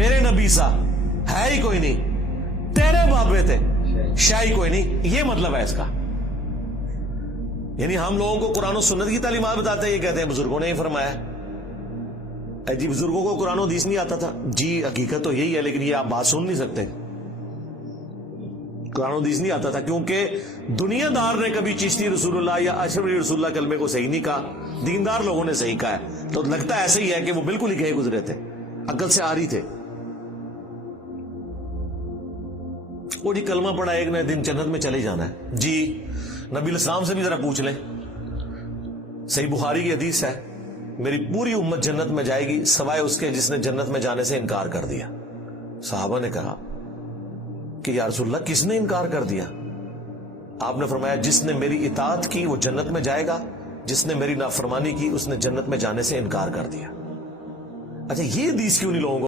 میرے نبی سا ہے ہی کوئی نہیں، تیرے بابے تھے شاہ ہی کوئی نہیں، یہ مطلب ہے اس کا۔ یعنی ہم لوگوں کو قرآن و سنت کی تعلیمات بتاتے ہیں، یہ کہتے ہیں بزرگوں نے ہی فرمایا۔ جی بزرگوں کو قرآن و حدیث نہیں آتا تھا؟ جی حقیقت تو یہی ہے، لیکن یہ آپ بات سن نہیں سکتے۔ قرآن و حدیث نہیں آتا تھا کیونکہ دنیا دار نے کبھی چشتی رسول اللہ یا اشرف علی رسول اللہ کلمے کو صحیح نہیں کہا، دیندار لوگوں نے صحیح کہا ہے، تو لگتا ایسے ہی ہے کہ وہ بالکل ہی گئے گزرے تھے، عقل سے آری تھے۔ وہ جی کلمہ پڑھا ایک نہ دن جنت میں چلے جانا ہے، جی نبی الاسلام سے بھی ذرا پوچھ لیں، صحیح بخاری کی حدیث ہے، میری پوری امت جنت میں جائے گی سوائے اس کے جس نے جنت میں جانے سے انکار کر دیا۔ صحابہ نے کہا کہ یا رسول اللہ کس نے انکار کر دیا؟ آپ نے فرمایا جس نے میری اطاعت کی وہ جنت میں جائے گا، جس نے میری نافرمانی کی اس نے جنت میں جانے سے انکار کر دیا۔ اچھا یہ حدیث کیوں نہیں لوگوں کو